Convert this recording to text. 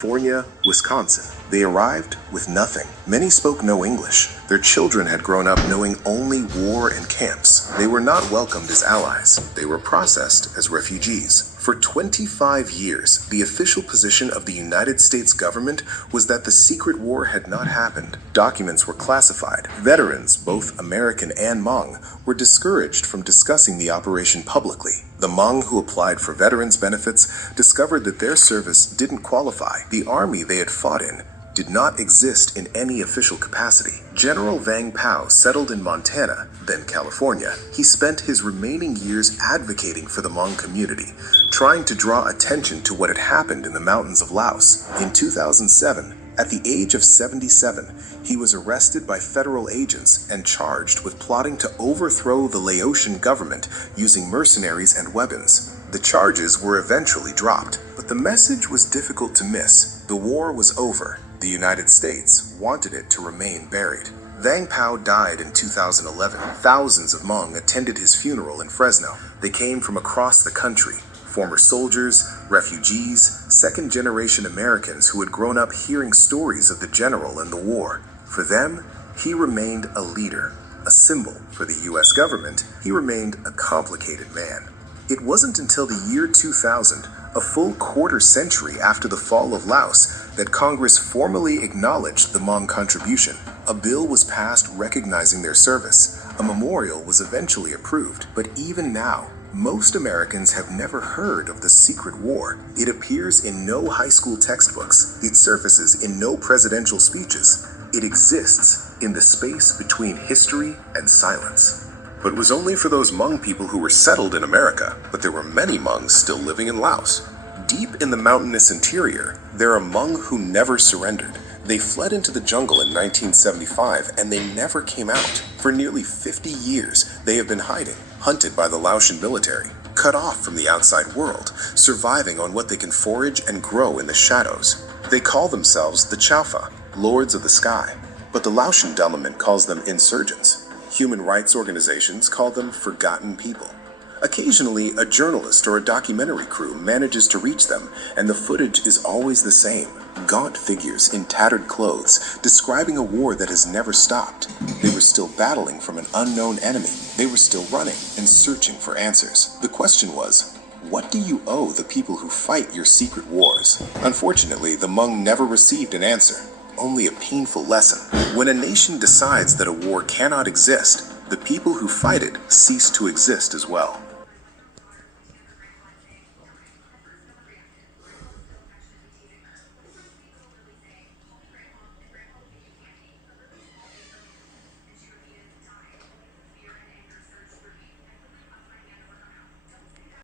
California, Wisconsin. They arrived with nothing. Many spoke no English. Their children had grown up knowing only war and camps. They were not welcomed as allies. They were processed as refugees. For 25 years, the official position of the United States government was that the secret war had not happened. Documents were classified. Veterans, both American and Hmong, were discouraged from discussing the operation publicly. The Hmong who applied for veterans benefits discovered that their service didn't qualify. The army they had fought in did not exist in any official capacity. General Vang Pao settled in Montana, then California. He spent his remaining years advocating for the Hmong community, trying to draw attention to what had happened in the mountains of Laos. In 2007, at the age of 77, he was arrested by federal agents and charged with plotting to overthrow the Laotian government using mercenaries and weapons. The charges were eventually dropped, but the message was difficult to miss. The war was over. The United States wanted it to remain buried. Vang Pao died in 2011. Thousands of Hmong attended his funeral in Fresno. They came from across the country. Former soldiers, refugees, second-generation Americans who had grown up hearing stories of the general and the war. For them, he remained a leader, a symbol. For the U.S. government, he remained a complicated man. It wasn't until the year 2000, a full quarter century after the fall of Laos, that Congress formally acknowledged the Hmong contribution. A bill was passed recognizing their service. A memorial was eventually approved. But even now, most Americans have never heard of the secret war. It appears in no high school textbooks. It surfaces in no presidential speeches. It exists in the space between history and silence. But it was only for those Hmong people who were settled in America, but there were many Hmongs still living in Laos. Deep in the mountainous interior, there are Hmong who never surrendered. They fled into the jungle in 1975, and they never came out. For nearly 50 years, they have been hiding, hunted by the Laotian military, cut off from the outside world, surviving on what they can forage and grow in the shadows. They call themselves the Chao Fa, Lords of the Sky, but the Laotian government calls them insurgents. Human rights organizations call them forgotten people. Occasionally, a journalist or a documentary crew manages to reach them, and the footage is always the same. Gaunt figures in tattered clothes, describing a war that has never stopped. They were still battling from an unknown enemy. They were still running and searching for answers. The question was, what do you owe the people who fight your secret wars? Unfortunately, the Hmong never received an answer, only a painful lesson. When a nation decides that a war cannot exist, the people who fight it cease to exist as well.